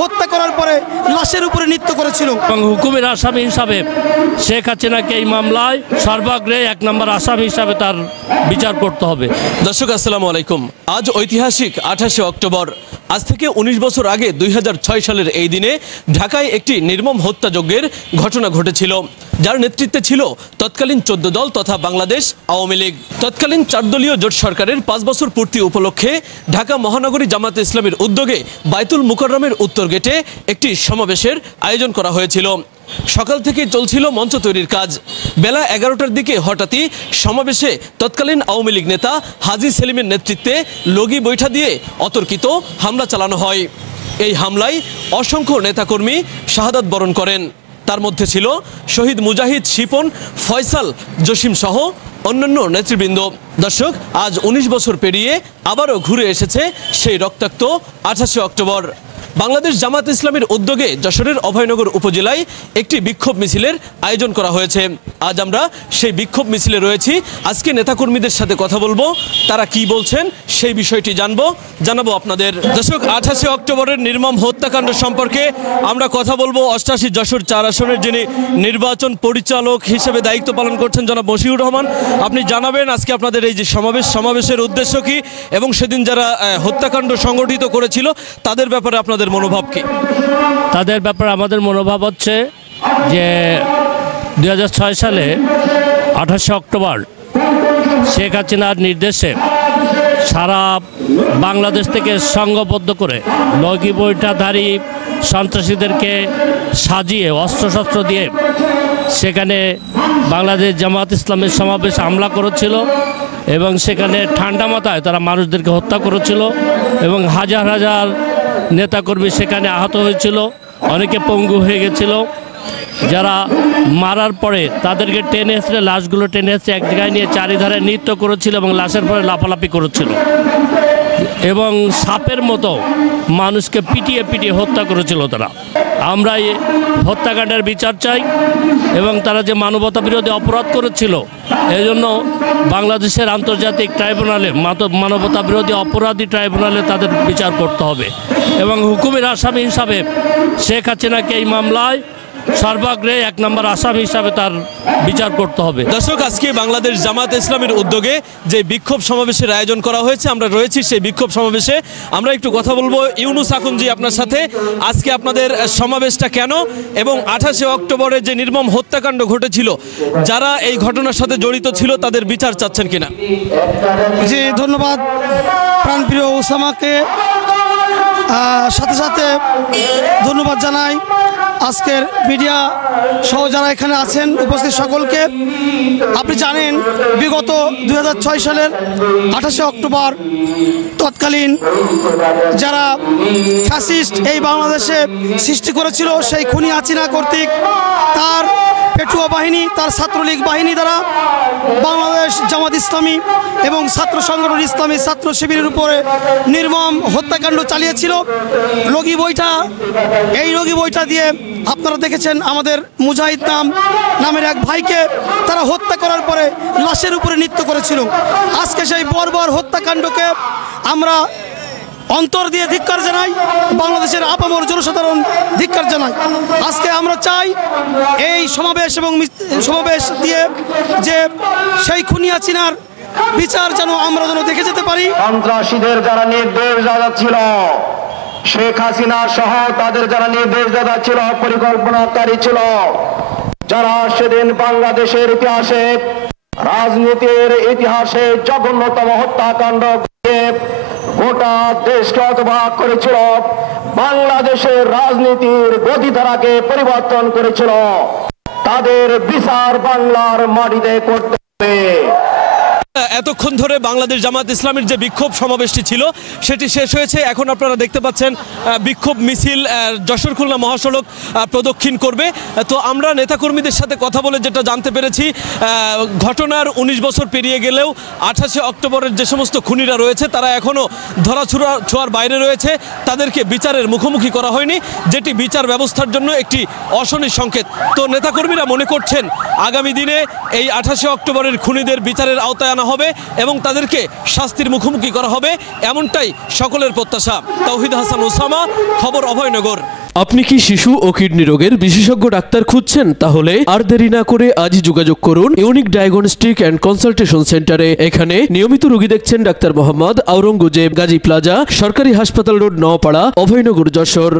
হত্যা করার পরে লাশের উপরে নৃত্য করেছিল। এবং হুকুমের আসামি হিসাবে শেখ হাসিনাকে এই মামলায় সর্বাগ্রে 1 নম্বর আসামি হিসাবে তার বিচার করতে হবে। দর্শক আসসালামু আলাইকুম। আজ ঐতিহাসিক 28শে অক্টোবর। আজ থেকে 19 বছর আগে 2006 সালের এই দিনে ঢাকায় একটি নির্মম হত্যাযজ্ঞের ঘটনা ঘটেছিল, যার নেতৃত্বে ছিল তৎকালীন 14 দল তথা বাংলাদেশ আওয়ামী লীগ। তৎকালীন 4 দলীয় জোট সরকারের 5 বছর পূর্তি উপলক্ষে ঢাকা মহানগরী জামায়াতে ইসলামীর উদ্যোগে বায়তুল মুকাররমের উত্তর গেটে একটি সমাবেশের আয়োজন করা হয়েছিল। সকাল থেকে চলছিল মঞ্চ তৈরির কাজ। বেলা 11টার দিকে হঠাৎই সমাবেশে তৎকালীন আওয়ামী লীগ নেতা হাজী সেলিমের নেতৃত্বে লগি বৈঠা দিয়ে অতর্কিত হামলা চালানো হয়। এই হামলায় অসংখ্য নেতাকর্মী শাহাদাত বরণ করেন। তার মধ্যে ছিল শহীদ মুজাহিদ শিপন, ফয়সাল, জসিম সহ অন্যান্য নেতৃবৃন্দ। দর্শক, আজ 19 বছর পেরিয়ে আবারও ঘুরে এসেছে সেই রক্তাক্ত 28শে অক্টোবর। বাংলাদেশ জামায়াত ইসলামীর উদ্যোগে যশোরের অভয়নগর উপজেলায় একটি বিক্ষোভ মিছিলের আয়োজন করা হয়েছে। আজ আমরা সেই বিক্ষোভ মিছিলে রয়েছি। আজকে নেতাকর্মীদের সাথে কথা বলবো, তারা কি বলছেন সেই বিষয়টি জানাবো আপনাদের। দর্শক, 28শে অক্টোবরের নির্মম হত্যাকাণ্ড সম্পর্কে আমরা কথা বলবো 88 যশোর 4 আসনের যিনি নির্বাচন পরিচালক হিসেবে দায়িত্ব পালন করছেন জনাব মশিউর রহমান। আপনি জানাবেন আজকে আপনাদের এই যে সমাবেশের উদ্দেশ্য কি এবং সেদিন যারা হত্যাকাণ্ড সংগঠিত করেছিল তাদের ব্যাপারে আপনাদের মনোভাব কি? তাদের ব্যাপারে আমাদের মনোভাব হচ্ছে যে 2006 সালে 28শে অক্টোবর শেখ হাসিনার নির্দেশে সারা বাংলাদেশ থেকে সংঘবদ্ধ করে লগি বৈঠাধারী সন্ত্রাসীদেরকে সাজিয়ে অস্ত্রশস্ত্র দিয়ে সেখানে বাংলাদেশ জামায়াত ইসলামের সমাবেশ হামলা করেছিল এবং সেখানে ঠান্ডা মাথায় তারা মানুষদেরকে হত্যা করেছিল এবং হাজার হাজার নেতাকর্মী সেখানে আহত হয়েছিল, অনেকে পঙ্গু হয়ে গেছিল। যারা মারার পরে তাদেরকে টেনে এসে লাশগুলো টেনে এসে এক জায়গায় নিয়ে চারিধারে নৃত্য করেছিল এবং লাশের পরে লাফালাফি করেছিল এবং সাপের মতো মানুষকে পিটিয়ে পিটিয়ে হত্যা করেছিল তারা। আমরা এই হত্যাকাণ্ডের বিচার চাই এবং তারা যে মানবতা বিরোধী অপরাধ করেছিল এজন্য বাংলাদেশের আন্তর্জাতিক ট্রাইব্যুনালে মানবতা বিরোধী অপরাধী ট্রাইব্যুনালে তাদের বিচার করতে হবে এবং হুকুমের আসামি হিসাবে শেখ হাসিনাকে এই মামলায় সর্বাগ্রে 1 নম্বর আসামি হিসাবে তার বিচার করতে হবে। দর্শক, আজকে বাংলাদেশ জামায়াত ইসলামীর উদ্যোগে যে বিক্ষোভ সমাবেশের আয়োজন করা হয়েছে, আমরা রয়েছি সেই বিক্ষোভ সমাবেশে। আমরা একটু কথা বলবো ইউনুস আখুনজি আপনার সাথে। আজকে আপনাদের সমাবেশটা কেন এবং 28শে অক্টোবরে যে নির্মম হত্যাকাণ্ড ঘটেছিল যারা এই ঘটনার সাথে জড়িত ছিল তাদের বিচার চাচ্ছেন কিনা? জি, ধন্যবাদ প্রাণপ্রিয় ওসামাকে। সাথে সাথে ধন্যবাদ জানাই আজকের মিডিয়া সহ যারা এখানে আছেন উপস্থিত সকলকে। আপনি জানেন বিগত 2006 সালের 28শে অক্টোবর তৎকালীন যারা ফ্যাসিস্ট এই বাংলাদেশে সৃষ্টি করেছিল সেই খুনি হাসিনা কর্তৃক তার পেটুয়া বাহিনী, তার ছাত্রলীগ বাহিনী দ্বারা বাংলাদেশ জামাত ইসলামী এবং ছাত্র সংগঠন ইসলামী ছাত্র শিবিরের উপরে নির্মম হত্যাকাণ্ড চালিয়েছিল। লগি বইটা দিয়ে আপনারা দেখেছেন আমাদের মুজাহিদ নামের এক ভাইকে তারা হত্যা করার পরে লাশের উপরে নৃত্য করেছিল। আজকে সেই বর্বর হত্যাকাণ্ডকে আমরা অন্তর দিয়ে ধিক্কার জানাই, বাংলাদেশের আপামর জনসাধারণ ধিক্কার জানাই। আজকে আমরা চাই এই সমাবেশ দিয়ে যে সেই খুনি হাসিনার বিচার যেন আমরা দেখে যেতে পারি। সন্ত্রাসীদের যারা নির্দেশদাতা ছিল, শেখ হাসিনা সহ তাদের যারা নির্দেশদাতা ছিল, পরিকল্পনাকারী ছিল, যারা সেদিন বাংলাদেশের ইতিহাসে রাজনীতির ইতিহাসে জঘন্যতম হত্যাকাণ্ড গোটা দেশকে হতবাক করেছিল, বাংলাদেশের রাজনীতির গতিধারাকে পরিবর্তন করেছিল, তাদের বিচার বাংলার মাটিতে করতে হবে। এতক্ষণ ধরে বাংলাদেশ জামায়াত ইসলামীর যে বিক্ষোভ সমাবেশটি ছিল সেটি শেষ হয়েছে। এখন আপনারা দেখতে পাচ্ছেন বিক্ষোভ মিছিল যশোর খুলনা মহাসড়ক প্রদক্ষিণ করবে। তো আমরা নেতাকর্মীদের সাথে কথা বলে যেটা জানতে পেরেছি, ঘটনার 19 বছর পেরিয়ে গেলেও 28শে অক্টোবরের যে সমস্ত খুনিরা রয়েছে তারা এখনও ছোঁয়ার বাইরে রয়েছে, তাদেরকে বিচারের মুখোমুখি করা হয়নি, যেটি বিচার ব্যবস্থার জন্য একটি অশনি সংকেত। তো নেতাকর্মীরা মনে করছেন আগামী দিনে এই 28শে অক্টোবরের খুনিদের বিচারের আওতায় আনা হবে হবে এবং তাদেরকে শাস্তির মুখোমুখি করা হবে, এমনটাই সকলের প্রত্যাশা। তাওহিদ হাসান ওসামা, খবর অভয়নগর। আপনি কি শিশু ও কিডনি রোগের বিশেষজ্ঞ ডাক্তার খুঁজছেন? তাহলে আর দেরি না করে আজই যোগাযোগ করুন ইউনিক ডায়াগনস্টিক অ্যান্ড কনসালটেশন সেন্টারে। এখানে নিয়মিত রোগী দেখছেন ডাক্তার মোহাম্মদ আওরঙ্গজেব, গাজী প্লাজা, সরকারি হাসপাতাল রোড, নওপাড়া, অভয়নগর, যশোর।